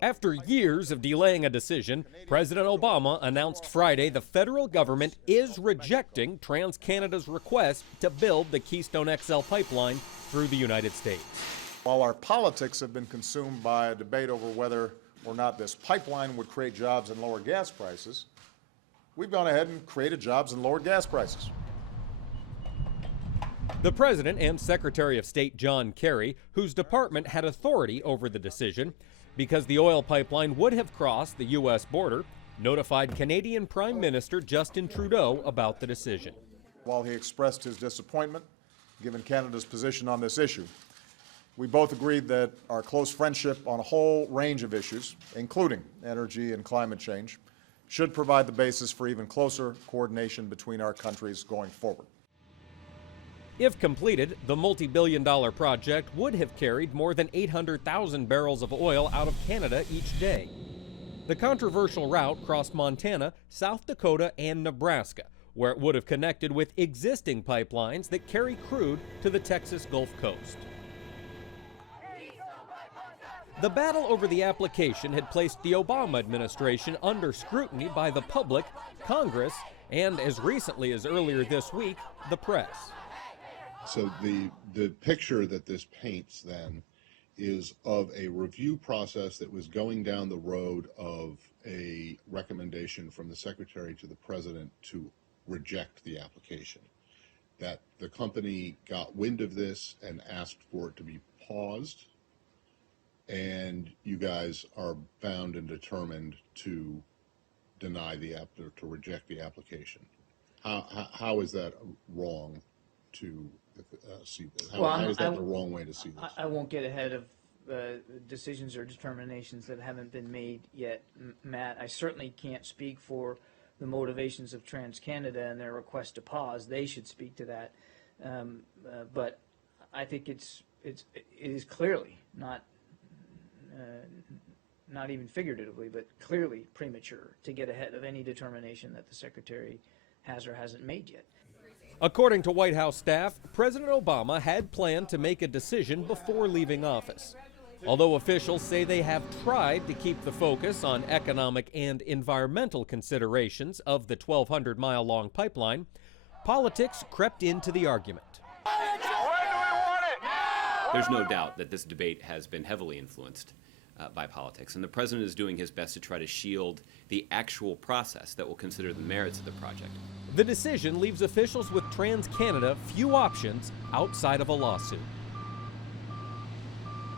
After years of delaying a decision, President Obama announced Friday the federal government is rejecting TransCanada's request to build the Keystone XL Pipeline through the United States. While our politics have been consumed by a debate over whether or not this pipeline would create jobs and lower gas prices, we've gone ahead and created jobs and lowered gas prices. The President and Secretary of State John Kerry, whose department had authority over the decision, because the oil pipeline would have crossed the U.S. border, notified Canadian Prime Minister Justin Trudeau about the decision. While he expressed his disappointment, given Canada's position on this issue, we both agreed that our close friendship on a whole range of issues, including energy and climate change, should provide the basis for even closer coordination between our countries going forward. If completed, the multi-billion-dollar project would have carried more than 800,000 barrels of oil out of Canada each day. The controversial route crossed Montana, South Dakota, and Nebraska, where it would have connected with existing pipelines that carry crude to the Texas Gulf Coast. The battle over the application had placed the Obama administration under scrutiny by the public, Congress, and as recently as earlier this week, the press. So the picture that this paints then is of a review process that was going down the road of a recommendation from the Secretary to the President to reject the application. That the company got wind of this and asked for it to be paused, and you guys are bound and determined to deny to reject the application. How is that wrong to see this? How is that the wrong way to see this? I won't get ahead of decisions or determinations that haven't been made yet, Matt. I certainly can't speak for the motivations of TransCanada and their request to pause. They should speak to that. But I think it is clearly not even figuratively, but clearly premature to get ahead of any determination that the Secretary has or hasn't made yet. According to White House staff, President Obama had planned to make a decision before leaving office. Although officials say they have tried to keep the focus on economic and environmental considerations of the 1,200-mile-long pipeline, politics crept into the argument. There's no doubt that this debate has been heavily influenced by politics, and the President is doing his best to try to shield the actual process that will consider the merits of the project. The decision leaves officials with TransCanada few options outside of a lawsuit.